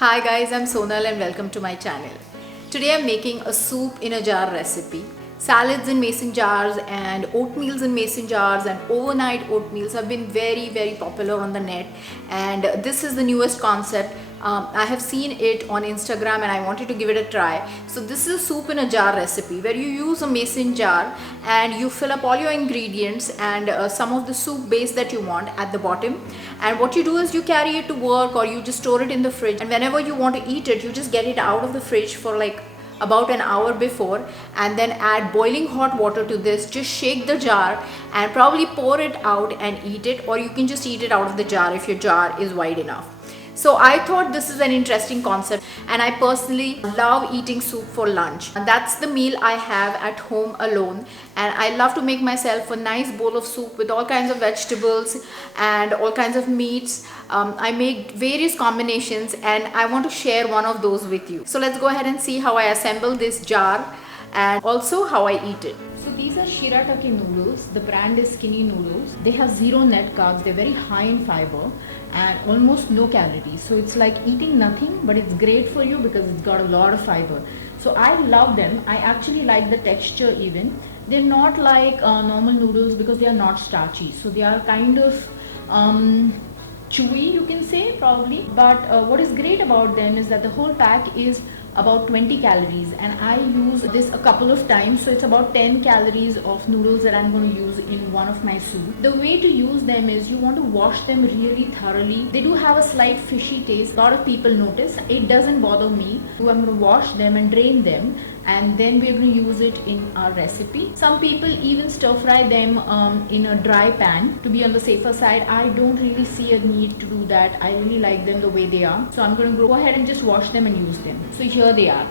Hi guys, I'm Sonal and welcome to my channel. Today I'm making a soup in a jar recipe. Salads in mason jars and oatmeals in mason jars and overnight oatmeals have been very popular on the net, and this is the newest concept. I have seen it on Instagram and I wanted to give it a try. So this is a soup in a jar recipe where you use a mason jar and you fill up all your ingredients and some of the soup base that you want at the bottom, and what you do is you carry it to work or you just store it in the fridge, and whenever you want to eat it you just get it out of the fridge for like about an hour before, and then add boiling hot water to this. Just shake the jar and probably pour it out and eat it, or you can just eat it out of the jar if your jar is wide enough. So I thought this is an interesting concept, and I personally love eating soup for lunch. And that's the meal I have at home alone, and I love to make myself a nice bowl of soup with all kinds of vegetables and all kinds of meats. I make various combinations and I want to share one of those with you. So let's go ahead and see how I assemble this jar and also how I eat it. So these are Shirataki noodles. The brand is Skinny Noodles. They have zero net carbs. They're very high in fiber and almost no calories. So it's like eating nothing, but it's great for you because it's got a lot of fiber. So I love them. I actually like the texture even. They're not like normal noodles because they are not starchy. So they are kind of chewy, you can say, probably. But what is great about them is that the whole pack is about 20 calories, and I use this a couple of times, so it's about 10 calories of noodles that I'm going to use in one of my soup. The way to use them is you want to wash them really thoroughly. They do have a slight fishy taste. A lot of people notice. It doesn't bother me. So I'm going to wash them and drain them, and then we're going to use it in our recipe. Some people even stir fry them in a dry pan to be on the safer side. I don't really see a need to do that. I really like them the way they are. So I'm going to go ahead and just wash them and use them. So here they are.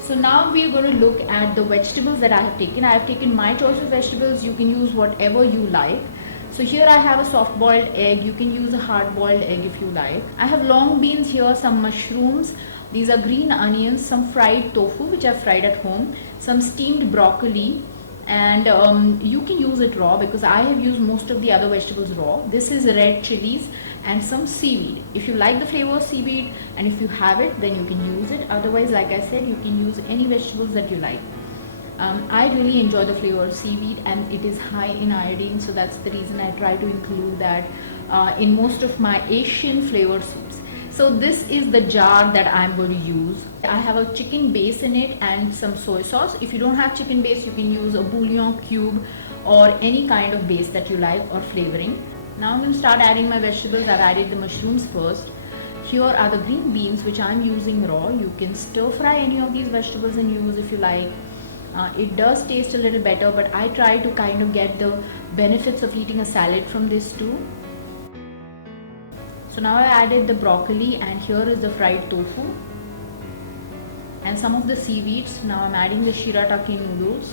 So now we are going to look at the vegetables that I have taken. I have taken my choice of vegetables. You can use whatever you like. So here I have a soft boiled egg. You can use a hard boiled egg if you like. I have long beans here, some mushrooms. These are green onions, some fried tofu which I've fried at home, some steamed broccoli, and you can use it raw because I have used most of the other vegetables raw. This is red chilies and some seaweed. If you like the flavor of seaweed and if you have it, then you can use it. Otherwise, like I said, you can use any vegetables that you like. I really enjoy the flavor of seaweed, and it is high in iodine, so that's the reason I try to include that in most of my Asian flavored soups. So this is the jar that I'm going to use. I have a chicken base in it and some soy sauce. If you don't have chicken base, you can use a Bullion cube or any kind of base that you like or flavoring. Now I'm going to start adding my vegetables. I've added the mushrooms first. Here are the green beans which I'm using raw. You can stir fry any of these vegetables and use if you like. It does taste a little better, but I try to kind of get the benefits of eating a salad from this too. So now I added the broccoli, and here is the fried tofu and some of the seaweeds. Now I'm adding the Shirataki noodles,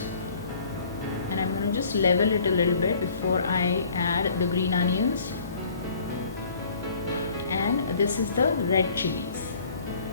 and I'm going to just level it a little bit before I add the green onions, and this is the red chilies.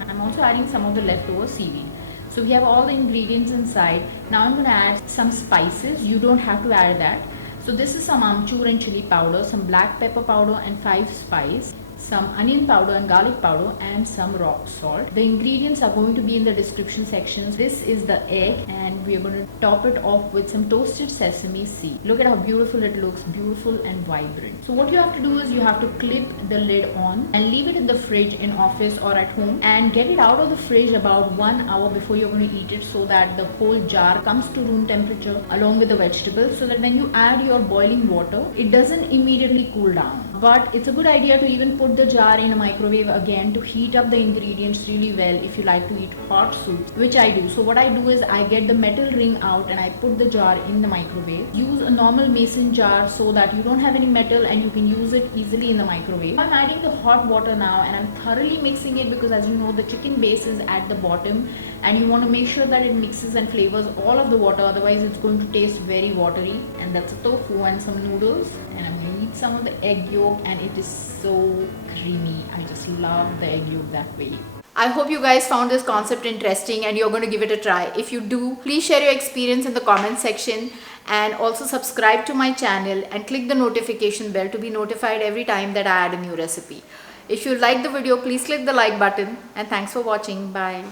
I'm also adding some of the leftover seaweed. So we have all the ingredients inside. Now I'm going to add some spices. You don't have to add that. So this is some Amchur and Chilli Powder, some black pepper powder and 5 spice, some onion powder and garlic powder, and some rock salt. The ingredients are going to be in the description sections. This is the egg, and we are going to top it off with some toasted sesame seed. Look at how beautiful it looks, beautiful and vibrant. So what you have to do is you have to clip the lid on and leave it in the fridge in office or at home, and get it out of the fridge about 1 hour before you're going to eat it, so that the whole jar comes to room temperature along with the vegetables, so that when you add your boiling water, it doesn't immediately cool down. But it's a good idea to even put the jar in a microwave again to heat up the ingredients really well if you like to eat hot soups, which I do. So what I do is I get the metal ring out and I put the jar in the microwave. Use a normal mason jar so that you don't have any metal and you can use it easily in the microwave. I'm adding the hot water now, and I'm thoroughly mixing it because, as you know, the chicken base is at the bottom, and you want to make sure that it mixes and flavors all of the water, otherwise it's going to taste very watery. And that's a tofu and some noodles, and I'm going to eat some of the egg yolk, and it is so creamy. I just love the egg yolk that way. I hope you guys found this concept interesting and you're going to give it a try. If you do, please share your experience in the comment section, and also subscribe to my channel and click the notification bell to be notified every time that I add a new recipe. If you like the video, please click the like button, and thanks for watching. Bye.